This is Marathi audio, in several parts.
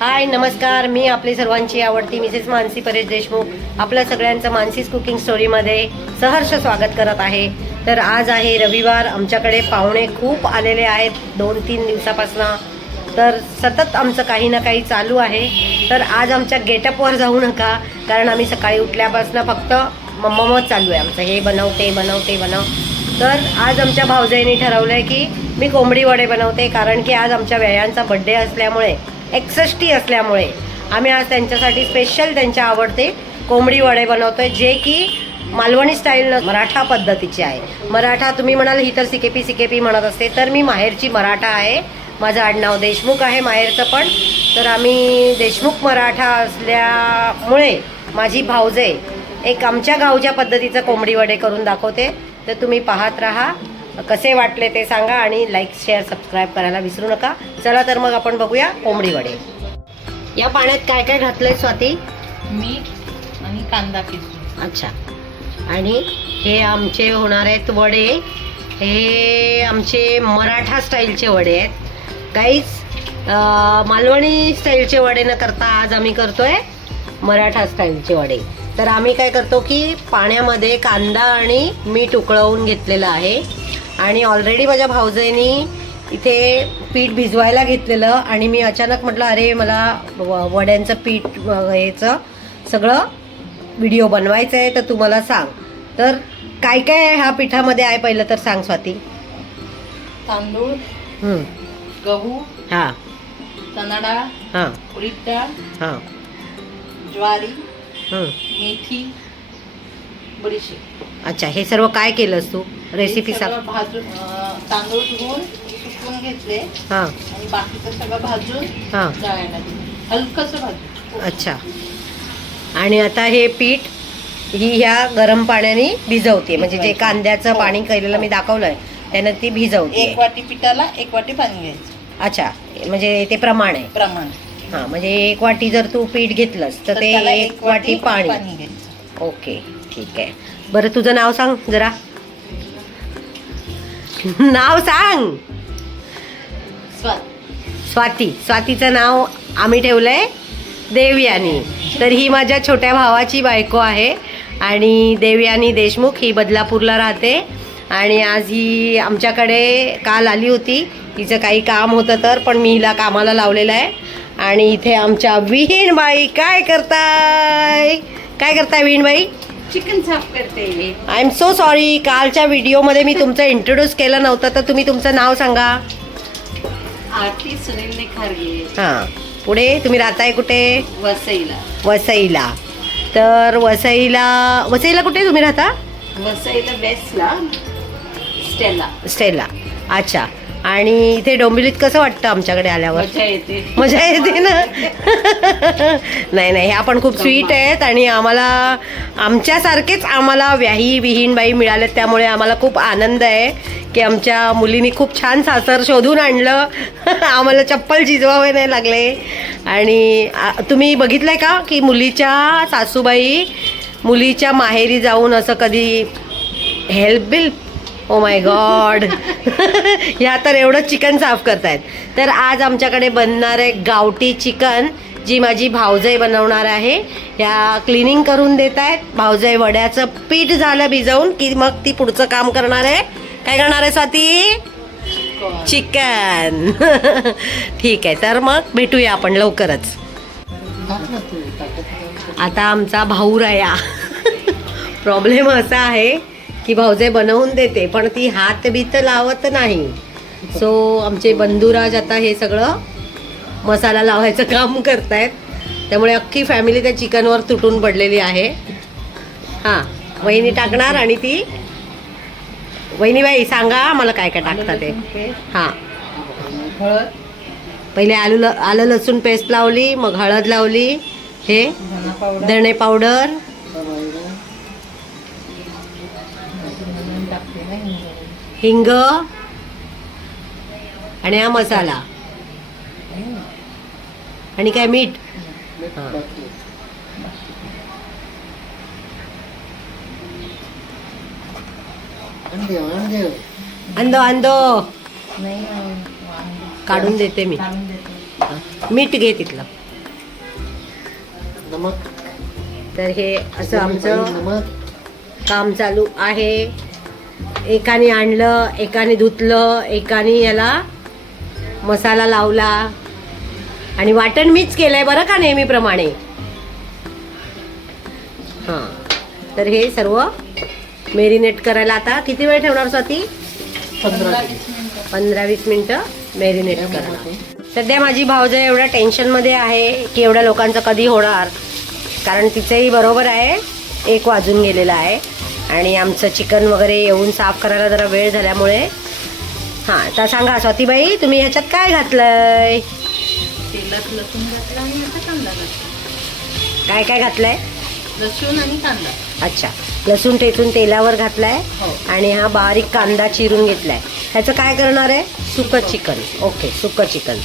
हाय नमस्कार. मी आपली सर्वांची आवडती मिसेस मानसी परेश देशमुख. आपल्या सगळ्यांचं मानसीस कुकिंग स्टोरीमध्ये सहर्ष स्वागत करत आहे. तर आज आहे रविवार. आमच्याकडे पाहुणे खूप आलेले आहेत दोन तीन दिवसापासून. तर सतत आमचं काही ना काही चालू आहे. तर आज आमच्या गेटअपवर जाऊ नका कारण आम्ही सकाळी उठल्यापासून फक्त मम्ममच चालू आहे आमचं. हे बनव ते बनव ते बनव. तर आज आमच्या भावजाईने ठरवलं आहे की मी कोंबडी वडे बनवते कारण की आज आमच्या व्यायांचा बड्डे असल्यामुळे एकसष्टी असल्यामुळे आम्ही आज त्यांच्यासाठी स्पेशल त्यांच्या आवडते कोंबडी वडे बनवतोय जे की मालवणी स्टाईल मराठा पद्धतीचे आहे. मराठा तुम्ही म्हणाल ही तर सिकेपी सिकेपी म्हणत असते तर मी माहेरची मराठा आहे. माझं आडनाव देशमुख आहे माहेरचं पण. तर आम्ही देशमुख मराठा असल्यामुळे माझी भावजे एक आमच्या गावच्या पद्धतीचं कोंबडी वडे करून दाखवते. तर तुम्ही पाहत राहा. कसे वाटले ते सांगा आणि लाईक शेअर सबस्क्राईब करायला विसरू नका. चला तर मग आपण बघूया कोंबडी वडे. या पाण्यात काय काय घातलंय स्वाती? मीठ आणि कांदा किसून. अच्छा. आणि हे आमचे होणार आहेत वडे. हे आमचे मराठा स्टाईलचे वडे आहेत. काहीच मालवणी स्टाईलचे वडे न करता आज आम्ही करतोय मराठा स्टाईलचे वडे. तर आम्ही काय करतो की पाण्यामध्ये कांदा आणि मीठ उकळवून घेतलेलं आहे. आणि ऑलरेडी माझ्या भाऊजाईनी इथे पीठ भिजवायला घेतलेलं आणि मी अचानक म्हटलं अरे मला व- वड्यांचं पीठ अ, ह्याचं सगळं व्हिडिओ बनवायचा आहे तर तू मला सांग. तर काय काय ह्या पिठामध्ये आहे पहिलं तर सांग स्वाती. तांदूळ हं, गहू हां. चणा डाळ हां. उडीद डाळ हां. ज्वारी हं. मेथी बडीशेप अच्छा हे सर्व काय केलंस तू? रेसिपी हे सांग. भाजून तांदूळ धुवून सुकवून घेतले. हां. आणि बाकीचं सगळं भाजून हां. हलकंसं भाजून. अच्छा. आणि आता हे पीठ ही ह्या गरम पाण्याने भिजवते. म्हणजे जे कांद्याचं पाणी केलेलं मी दाखवलंय त्यानं ती भिजवते. एक वाटी पिठाला एक वाटी पाणी घ्यायचं. अच्छा. म्हणजे ते प्रमाण आहे. प्रमाण. हां म्हणजे एक वाटी जर तू पीठ घेतलंस तर ते त्याला एक वाटी पाणी घ्यायचं. ओके ठीक आहे. बरं तुझं नाव सांग जरा. नाव सांग. स्वाती. स्वातीचं नाव आम्ही ठेवलंय देवयानी. तर ही माझ्या छोट्या भावाची बायको आहे आणि देवयानी देशमुख ही बदलापूरला राहते. आणि आज ही आमच्याकडे काल आली होती. तिचं काही काम होतं तर पण मी हिला कामाला लावलेलं आहे. आणि इथे आमच्या विहीणबाई काय करताय? काय करताय विहीणबाई? चिकन साफ करते. आय एम सो सॉरी कालच्या व्हिडिओमध्ये मी तुमचं इंट्रोड्यूस केलं नव्हतं तर तुम्ही तुमचं नाव सांगा. आरती सुनील खारगे हां. पुढे तुम्ही राहताय कुठे? वसईला. वसईला. तर वसईला वसईला कुठे तुम्ही राहता? वसईला बेस्टला. स्टेला. स्टेला. अच्छा. आणि इथे डोंबिवलीत कसं वाटतं आमच्याकडे आल्यावर? मजा येते. ना? नाही नाही ह्या पण खूप स्वीट आहेत आणि आम्हाला आमच्यासारखेच आम्हाला व्याही विहीणबाई मिळालेत त्यामुळे आम्हाला खूप आनंद आहे की आमच्या मुलींनी खूप छान सासर शोधून आणलं. आम्हाला चप्पल झिजवावे नाही लागले. आणि तुम्ही बघितलंय का की मुलीच्या सासूबाई मुलीच्या माहेरी जाऊन असं कधी हेल्प बिल ओ माय गॉड ह्या तर एवढं चिकन साफ करतायत. तर आज आमच्याकडे बनणार आहे गावठी चिकन जी माझी भावजाई बनवणार आहे. ह्या क्लिनिंग करून देत आहेत. भावजाई वड्याचं पीठ झालं भिजवून की मग ती पुढचं काम करणार आहे. काय करणार आहे स्वाती? चिकन ठीक आहे तर मग भेटूया आपण लवकरच. आता आमचा भाऊ राया. प्रॉब्लेम असा आहे की भाऊजे बनवून देते पण ती हात बीत लावत नाही. सो आमचे बंधुराज आता हे सगळं मसाला लावायचं काम करतायत. त्यामुळे अख्खी फॅमिली त्या चिकनवर तुटून पडलेली आहे. हां वहिनी टाकणार आणि ती वहिनीबाई सांगा मला काय काय टाकतात ते. हां. हळद. पहिले आलू ल आलं लसूण पेस्ट लावली मग हळद लावली हे धणे पावडर हिंग आणि हा मसाला. आणि काय मीठ? हां. अंदो अंदो. काढून देते मी. मीठ घे तिथलं. नमक. तर हे असं आमचं नमक? काम चालू आहे. एकाने आणलं एकाने धुतलं एकाने याला मसाला लावला. आणि वाटण मीच केलंय बरं का नेहमीप्रमाणे? हां. तर हे सर्व मेरिनेट करायला आता किती वेळ ठेवणार स्वाती? पंधरा पंधरा वीस मिनटं मेरिनेट करणार सध्या माझी भावजय एवढ्या टेन्शनमध्ये आहे की एवढ्या लोकांचं कधी होणार? कारण तिचंही बरोबर आहे एक वाजून गेलेला आहे. आणि आमचं चिकन वगैरे येऊन साफ करायला जरा वेळ झाल्यामुळे. हां तर सांगा स्वातीबाई तुम्ही ह्याच्यात काय घातलंय? तेलात लसूण घातला आणि आता कांदा घातला. काय काय घातलंय? लसूण आणि कांदा. अच्छा लसूण ठेचून तेलावर घातलाय हो. आणि हा बारीक कांदा चिरून घेतलाय. ह्याचं काय करणार आहे? सुकं चिकन. ओके सुकं चिकन.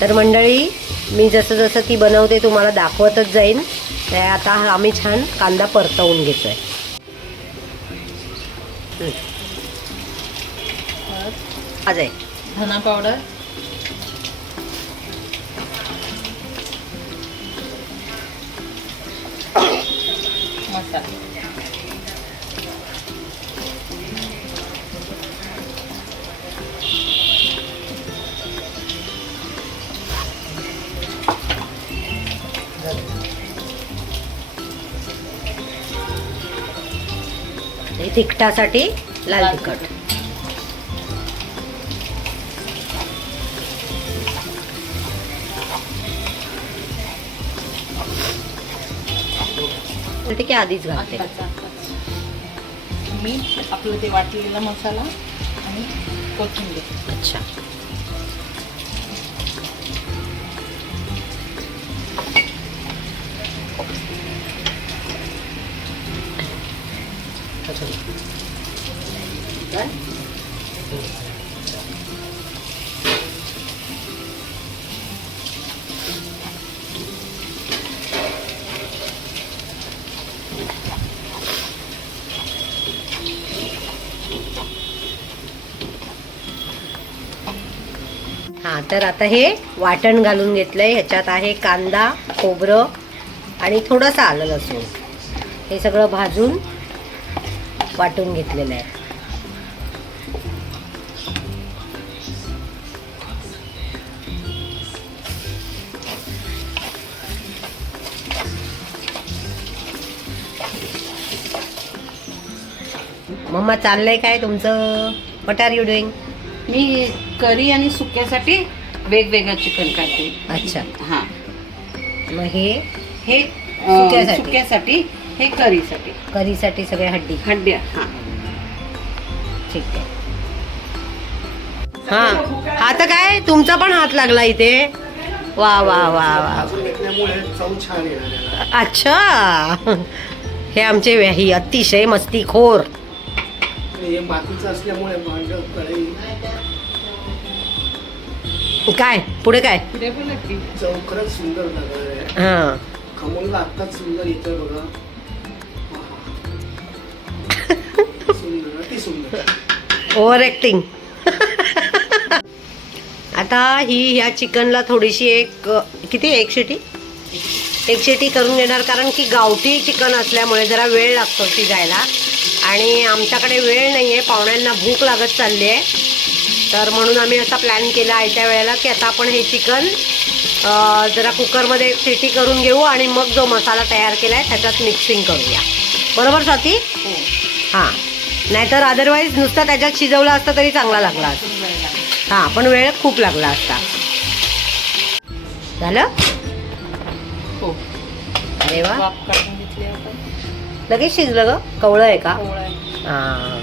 तर मंडळी मी जसं जसं ती बनवते तुम्हाला दाखवतच जाईन. तर आता आम्ही छान कांदा परतवून घेतोय. हं. आज आहे धना पावडर मसाला. तिखटासाठी लाल लाल तिखट. आहे आधीच घालते. मीठ आपलं ते वाटलेला मसाला आणि कोथिंबीर. अच्छा. हां तर आता हे वाटण घालून घेतलंय. ह्याच्यात आहे कांदा खोबरं आणि थोडंसं आलं लसूण. हे सगळं भाजून वाटून घेतलेलं आहे. मम्मा चाललंय काय तुमचं? वॉट आर यू डुईंग मी करी आणि सुक्यासाठी वेगवेगळं चिकन काढते अच्छा. हां. मग हे? हे सुक्यासाठी. सुक्यासाठी. सुक्यासाठी हे करीसाठी. करीसाठी सगळे हड्डी. हड्ड्या हां. ठीक आहे. हा. आता काय तुमचा पण हात लागला इथे. वा वा वा वा. भाजून घेतल्यामुळे चव छान येणार याला. अच्छा. हे आमचे व्या- ही अतिशय मस्तीखोर. हे मातीचं असल्यामुळे भांड कढई. काय? पुढे काय? पुढे बोला की चव खरंच सुंदर लागणार आहे. हा. खमंगला आत्ताच सुंदर येतोय बघा. सुंदर अति सुंदर. ओव्हर ॲक्टिंग आता ही ह्या चिकनला थोडीशी एक अ, किती एक शिटी? एक शिटी करून घेणार कारण की गावठी चिकन असल्यामुळे जरा वेळ लागतो शिजायला. आणि आमच्याकडे वेळ नाही आहे पाहुण्यांना भूक लागत चालली आहे तर म्हणून आम्ही असा प्लॅन केला आहे त्या वेळेला की आता आपण हे चिकन जरा कुकरमध्ये एक सिटी करून घेऊ आणि मग जो मसाला तयार केला आहे त्याच्यात मिक्सिंग करूया. बरोबर स्वाती? हो. हां. नाहीतर अदरवाईज नुसतं त्याच्यात शिजवलं असतं तरी चांगला लागला असता. हां पण वेळ खूप लागला असता. झालं? हो. अरे वा. लगेच शिजलं ग? कवळं आहे का. हां.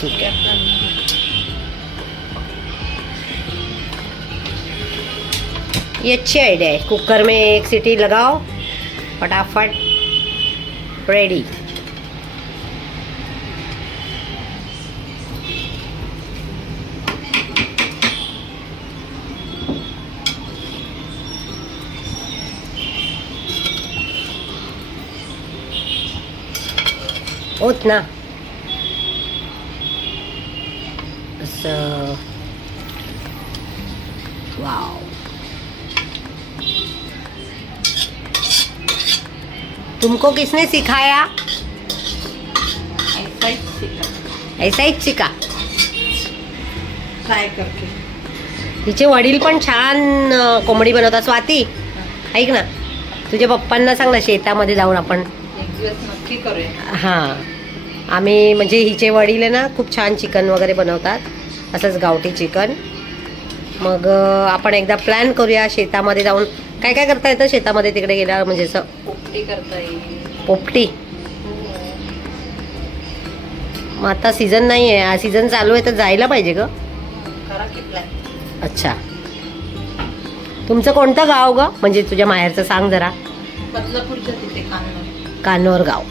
ठीक आहे. ये अच्छी आइडिया है कुकर में एक सीटी लगाओ. फटाफट. रेडी होत ना असं वाव तुमको किसने सिखाया? ऐसा ही शिका. ऐसा ही शिका काय करते तिचे वडील पण छान कोंबडी बनवतात. स्वाती ऐक ना. तुझ्या पप्पांना सांग ना शेतामध्ये जाऊन आपण एक दिवस नक्की करूया. हां. आम्ही म्हणजे हिचे वडील आहे ना खूप छान चिकन वगैरे बनवतात. असंच गावठी चिकन. मग आपण एकदा प्लॅन करूया शेतामध्ये जाऊन. काय काय करता येतं शेतामध्ये तिकडे गेल्यावर? म्हणजे असं पोपटी करता येईल. पोपटी? मग आता सीझन नाही आहे हा सीझन चालू आहे तर जायला पाहिजे ग. अच्छा. तुमचं कोणतं गाव ग? म्हणजे तुझ्या माहेरचं सांग जरा. बदलापूरच्या तिथे कानोर गाव.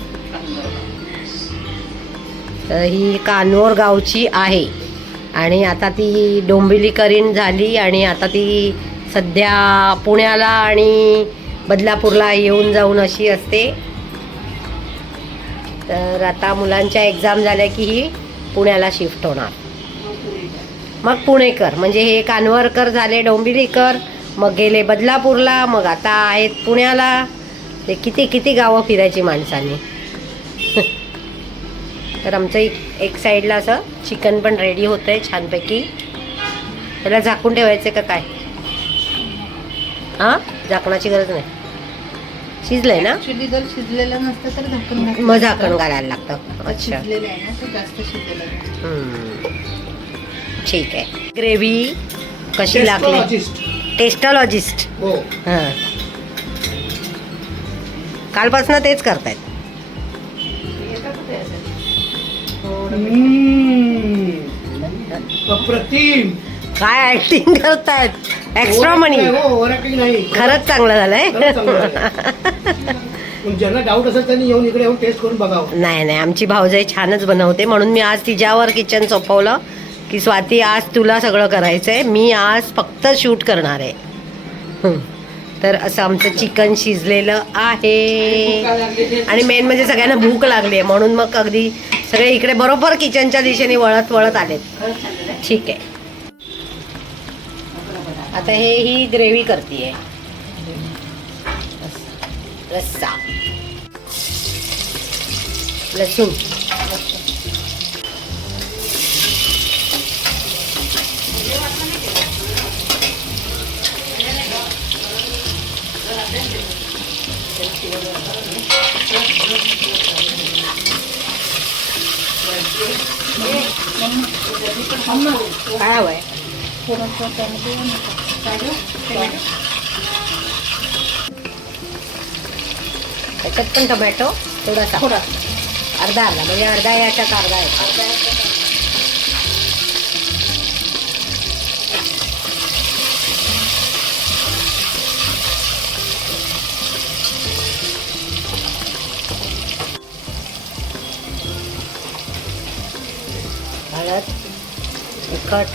ही कानोर गावची आहे. आणि आता ती डोंबिवलीकरीण झाली आणि आता ती सध्या पुण्याला आणि बदलापूरला येऊन जाऊन अशी असते. तर आता मुलांच्या एक्झाम झाल्या की ही पुण्याला शिफ्ट होणार. मग पुणेकर म्हणजे हे कानवरकर झाले डोंबिवलीकर मग गेले बदलापूरला मग आता आहेत पुण्याला. ते किती किती गावं फिरायची माणसांनी. तर आमचं एक एक साईडला असं चिकन पण रेडी होतं आहे छानपैकी. त्याला झाकून ठेवायचं का काय? हां? झाकणाची गरज नाही. शिजलंय ना? जर शिजलेलं नसतं तर झाकण मग झाकण. घालायला लागतं. अच्छा. शिजलेलं आहे ना ते जास्त शिजलेलं आहे हम्म. ठीक आहे. ग्रेव्ही कशी लागली? टेस्टॉलॉजिस्ट. टेस्टॉलॉजिस्ट हो. हां. कालपासून तेच करतायत. अप्रतिम. काय ऍक्टिंग करतायत? एक्स्ट्रा मनी हो नाही. खरंच चांगलं खरंच चांगलं झालंय. ज्यांना डाऊट असेल त्यांनी येऊन इकडे येऊन टेस्ट करून बघावं. नाही नाही आमची भाऊजाई छानच बनवते. म्हणून मी आज तिच्यावर किचन सोपवलं की स्वाती आज तुला सगळं करायचंय. मी आज फक्त शूट करणार आहे. हं. तर असं आमचं चिकन शिजलेलं आहे. आणि मेन म्हणजे सगळ्यांना भूक लागली आहे म्हणून मग अगदी सगळे इकडे बरोबर किचनच्या दिशेने वळत वळत आलेत. ठीक आहे. आता हे ही ग्रेव्ही करते रस्सा. लसूण. काय टोमॅटो नका. त्याच्यात पण टोमॅटो थोडासा. थोडा. अर्धा अर्धा. म्हणजे अर्धा याच्यात अर्धा आहे. तिखट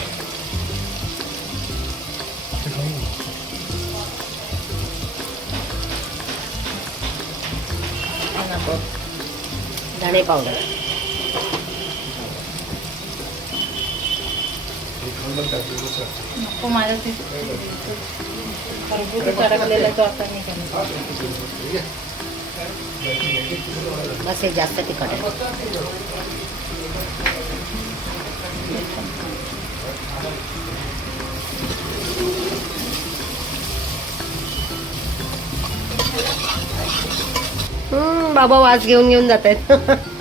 धणे पावडर. नको माझ्या ते. खरबूज अडकलेला तो आता नाही. बस हे जास्त तिखट आहे. हम्म, बाबा वास घेऊन घेऊन जात आहेत.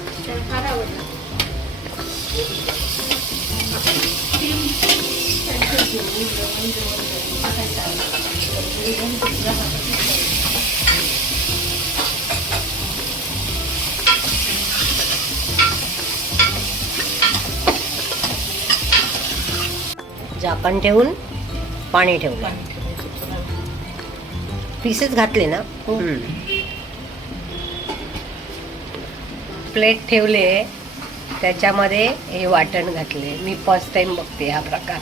झाकण ठेवून पाणी ठेवलं. पीसेस घातले ना. प्लेट ठेवले त्याच्यामध्ये हे वाटण घातले. मी फर्स्ट टाइम बघते हा प्रकार.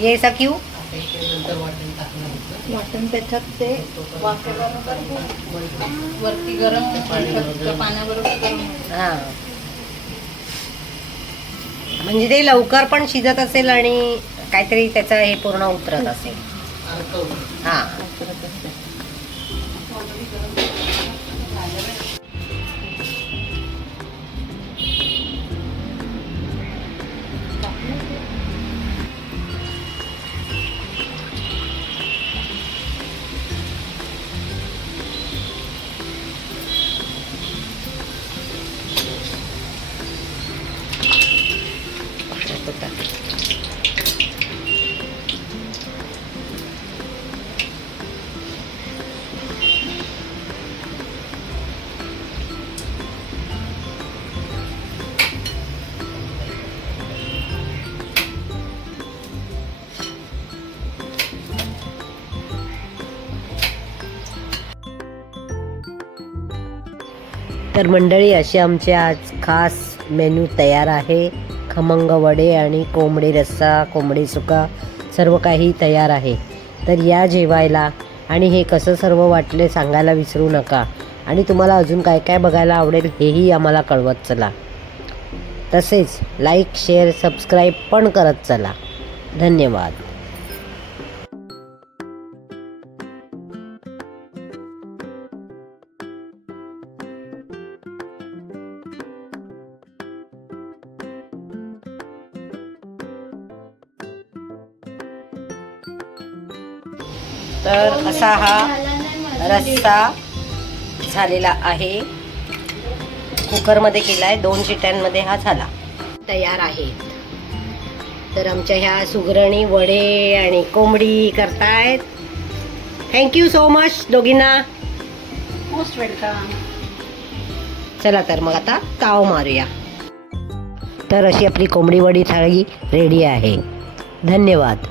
ये ऐसा क्यों वाटण त्याच्यात ते वाफेबरोबर वरती गरम पाण्याबरोबर गरम. हा. म्हणजे ते लवकर पण शिजत असेल आणि काहीतरी त्याचं हे पूर्ण उतरत असेल. हां. तर मंडळी असे आमचे आज खास मेन्यू तयार आहे. खमंग वडे आणि कोंबडी रस्सा कोंबडी सुका सर्व काही तयार आहे. तर या जेवायला आणि हे कसं सर्व वाटले सांगायला विसरू नका. आणि तुम्हाला अजून काय काय बघायला आवडेल हेही आम्हाला कळवत चला. तसेच लाईक शेअर सबस्क्राईब पण करत चला. धन्यवाद. तर असा हा रस्सा झालेला आहे. कुकरमध्ये केला आहे दोन शिट्यांमध्ये हा झाला. तयार आहे तर आमच्या ह्या सुगरणी वडे आणि कोंबडी करतायत. थँक्यू सो मच दोघींना. मोस्ट वेलकम चला तर मग आता ताव मारूया. तर अशी आपली कोंबडी वडी थाळी रेडी आहे. धन्यवाद.